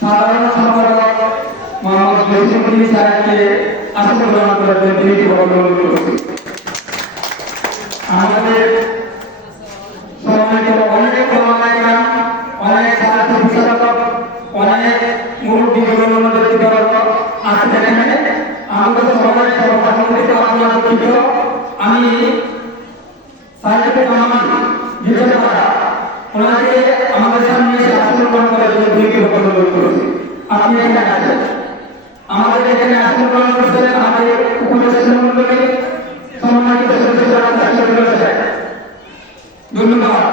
সাধারণ সম্পাদক মোহাম্মদ জসিমুদ্দিন সাহেবকে আসন গ্রহণ করার জন্য অনুরোধ করছি। আমাদের সম্মানিত অনেক ওলামায়ে অনেক ছাত্র শিক্ষক, অনেক মুরব্বী ব্যক্তিবর্গ আছেন এখানে। আমাদের সবাই সর্বসম্মতিতে আমরা দুঃখিত। আমি সাইয়েদুর রহমান ভিতরপাড়া ওনাকে আমাদের সামনে এসে আসন গ্রহণ করার জন্য অনুরোধ করছি। আপনি এখানে আসেন। আমাদের এখানে আসন গ্রহণ করছেন আমাদের উপদেষ্টা মণ্ডলী সম্মানিত সদস্যরা। ধন্যবাদ।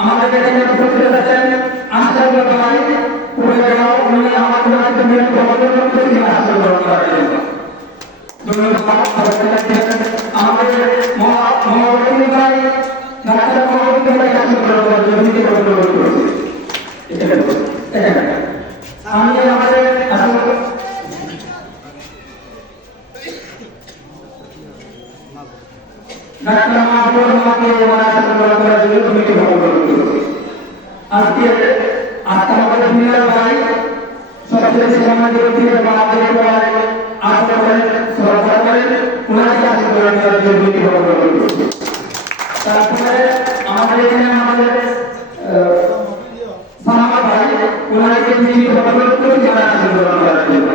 আমাদের এখানে উপস্থিত আছেন আশরাফুল ভাই পুরগাঁও, উনি আমাদের সাথে মিলে অনুরোধ করেছেন আসন গ্রহণ করার জন্য। ধন্যবাদ। আমাদের মহাবীর ভাই ডাক্তার মহাবীর ভাই আসন গ্রহণ করার জন্য অনুরোধ করেছি। আমি আমাদের ডাক্তার মাহবুব রহমানকে আসন গ্রহণ করার জন্য অনুরোধ করেছি। আজকে আমাদের দুনিয়ার ভাই সবচেয়ে সম্মানিত ব্যক্তি আমাদের আসন করেন শ্রদ্ধা করেন, ওনাকে আসন গ্রহণ করার জন্য অনুরোধ করেছি। তারপরে আমাদের এখানে আমাদের সালামা ভাই ওনাকে অনুরোধ করেছি যারা আসন গ্রহণ করার জন্য।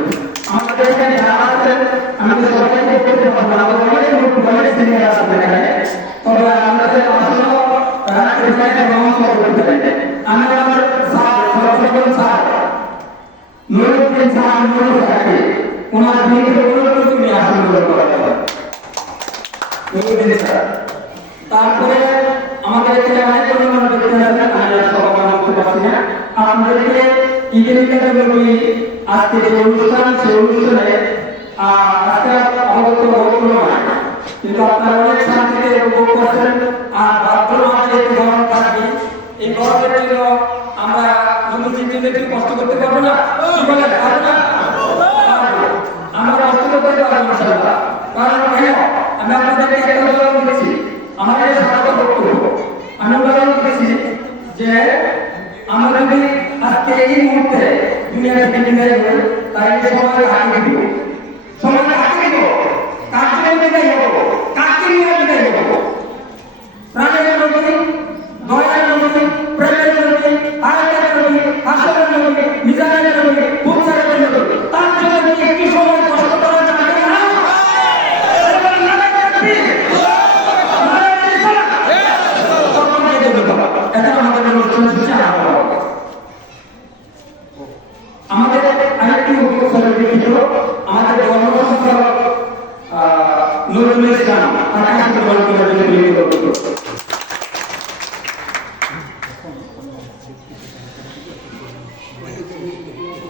আমাদের এখানে যারা আছেন আমি তো সবাইকে বলতে পারবো না, আমাদের অনেক সিনিয়র আছেন এখানে, তবে আমাদের আসন রাখতে চাই না, গ্রহণ করতে চাই। আমি আমার স্যার নুরুদ্দিন স্যার নুরুদ্দিনকে ওনার অনুরোধ করছি উনি আসন গ্রহণ করার জন্য। তারপরে আমাদের এখানে অনেক গণ্যমান্য ব্যক্তি আছেন, আমি সবার নাম বলতে পারছি না। আপনাদেরকে ইতিহাসের বলি আজকে যে অনুষ্ঠান, সেই অনুষ্ঠানে আজকে অবগত বক্তব্য নয়, কিন্তু আপনারা অনেক শান্তিতে উপভোগ করছেন। আর ভাদ্র মাসে একটু গরম থাকবে, এই গরমের জন্য আমরা নদীর জন্য একটু কষ্ট করতে পারবো না, কি বলেন? আমরা কষ্ট করতে পারবো ইনশাআল্লাহ। কারণ কেন আমি আপনাদেরকে একটা উদাহরণ দিচ্ছি, আমাদের স্বাগত বক্তব্য আমি উদাহরণ দিচ্ছি যে আমরা যদি আজকে এই মুহূর্তে দুনিয়া থেকে বিদায় করি, তাহলে সবাই হারিয়ে দিব, সবাই হারিয়ে দিব। কার জন্য বিদায় হব? কাকে নিয়ে বিদায় হব? প্রাণের নবী, দয়ার নবী, প্রেমের নবী, আয়াতের নবী, হাসরের নবী, মিজানের নবী, পুরসারের নবী, তার জন্য কি একটু সময় কষ্ট করা যাবে না? এখন আমাদের অনুষ্ঠান শেষে আমাদের আরেকটি আমাদের গণসংখ্যক নুরুল ইসলাম তাকে